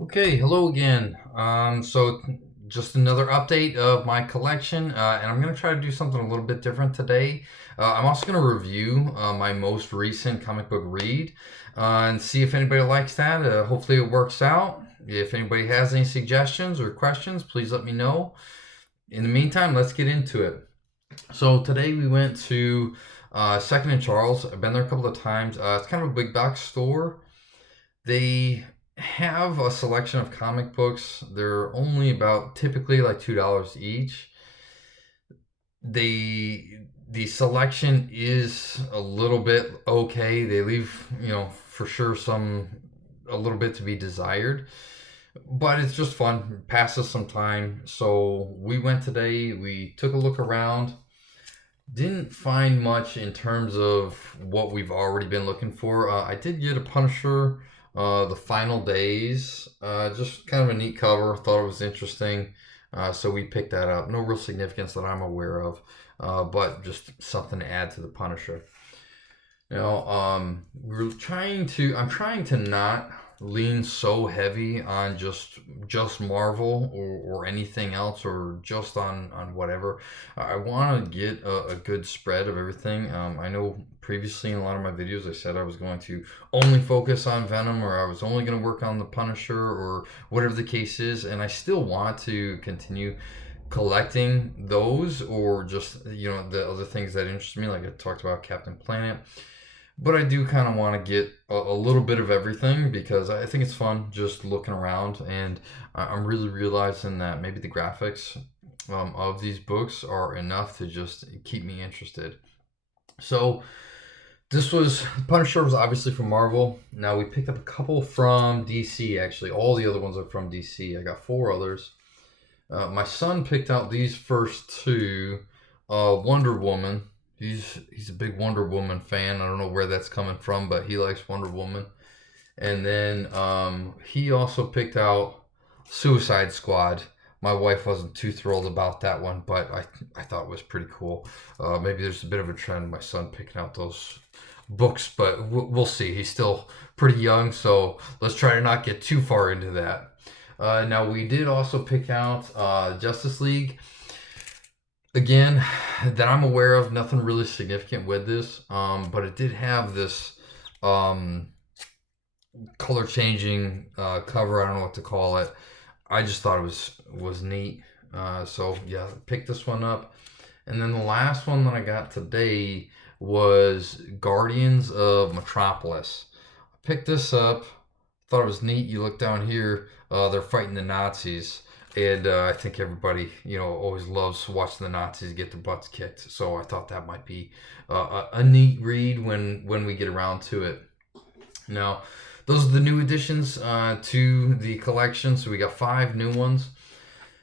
Okay, hello again. Just another update of my collection, and I'm going to try to do something a little bit different today. I'm also going to review my most recent comic book read and see if anybody likes that. Hopefully, it works out. If anybody has any suggestions or questions, please let me know. In the meantime, let's get into it. So today we went to Second and Charles. I've been there a couple of times. It's kind of a big box store. They have a selection of comic books. They're only about typically like $2 each. The selection is a little bit okay. They leave, for sure some a little bit to be desired. But it's just fun, passes some time. So we went today, we took a look around. Didn't find much in terms of what we've already been looking for. I did get a Punisher, The Final Days. Just kind of a neat cover. Thought it was interesting. So we picked that up. No real significance that I'm aware of, but just something to add to the Punisher. I'm trying to not lean so heavy on just Marvel or anything else or just on whatever. I want to get a good spread of everything. I know previously in a lot of my videos I said I was going to only focus on Venom or I was only going to work on the Punisher or whatever the case is, and I still want to continue collecting those or just the other things that interest me, like I talked about Captain Planet. But I do kind of want to get a little bit of everything because I think it's fun just looking around, and I'm really realizing that maybe the graphics of these books are enough to just keep me interested. So this was Punisher was obviously from Marvel. Now we picked up a couple from DC. Actually, all the other ones are from DC. I got four others. My son picked out these first two. Wonder Woman. He's a big Wonder Woman fan. I don't know where that's coming from, but he likes Wonder Woman. And then he also picked out Suicide Squad. My wife wasn't too thrilled about that one, but I thought it was pretty cool. Maybe there's a bit of a trend, my son picking out those books, but we'll see. He's still pretty young, so let's try to not get too far into that. Now, we did also pick out Justice League. Again, that I'm aware of, nothing really significant with this, but it did have this color changing cover. I don't know what to call it. I just thought it was neat. So yeah, picked this one up, and then the last one that I got today was Guardians of Metropolis. I picked this up. Thought it was neat. You look down here, they're fighting the Nazis. And I think everybody, always loves watching the Nazis get their butts kicked. So I thought that might be a neat read when we get around to it. Now, those are the new additions to the collection. So we got 5 new ones.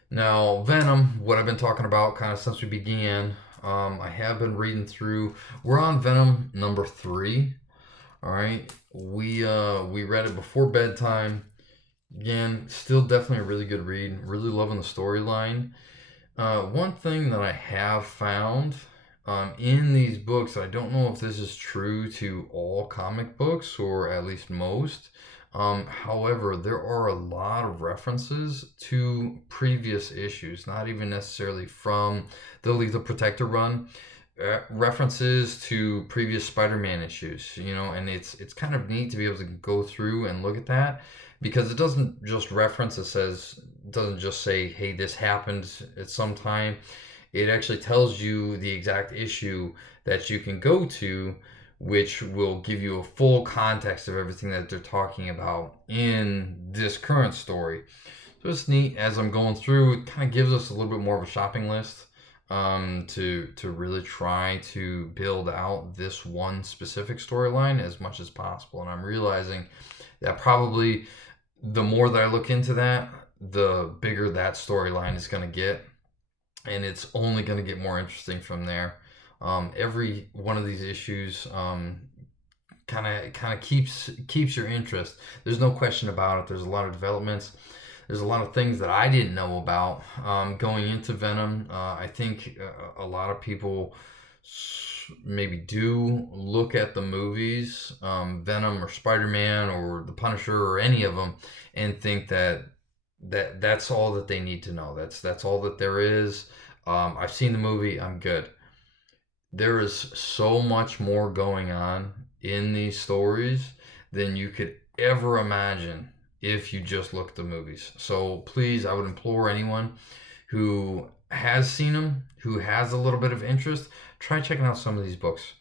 Now, Venom, what I've been talking about kind of since we began, I have been reading through. We're on Venom number 3. All right, we read it before bedtime. Again, still definitely a really good read. Really loving the storyline. One thing that I have found in these books, I don't know if this is true to all comic books or at least most. However, there are a lot of references to previous issues, not even necessarily from the Lethal Protector run. References to previous Spider-Man issues, and it's kind of neat to be able to go through and look at that because it doesn't just reference, it doesn't just say, hey, this happened at some time. It actually tells you the exact issue that you can go to, which will give you a full context of everything that they're talking about in this current story. So it's neat. As I'm going through, it kind of gives us a little bit more of a shopping list to really try to build out this one specific storyline as much as possible. And I'm realizing that probably the more that I look into that, the bigger that storyline is going to get, and it's only going to get more interesting from there. Every one of these issues kind of keeps your interest. There's no question about it. There's a lot of developments. There's a lot of things that I didn't know about going into Venom. I think a lot of people maybe do look at the movies, Venom or Spider-Man or The Punisher or any of them, and think that's all that they need to know. That's all that there is. I've seen the movie. I'm good. There is so much more going on in these stories than you could ever imagine if you just look at the movies. So please, I would implore anyone who has seen them, who has a little bit of interest, try checking out some of these books.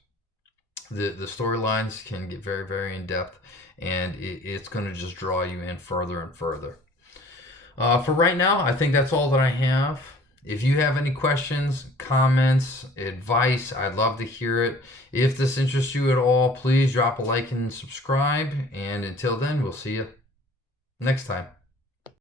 The storylines can get very, very in depth, and it's going to just draw you in further and further. For right now, I think that's all that I have. If you have any questions, comments, advice, I'd love to hear it. If this interests you at all, please drop a like and subscribe. And until then, we'll see you next time.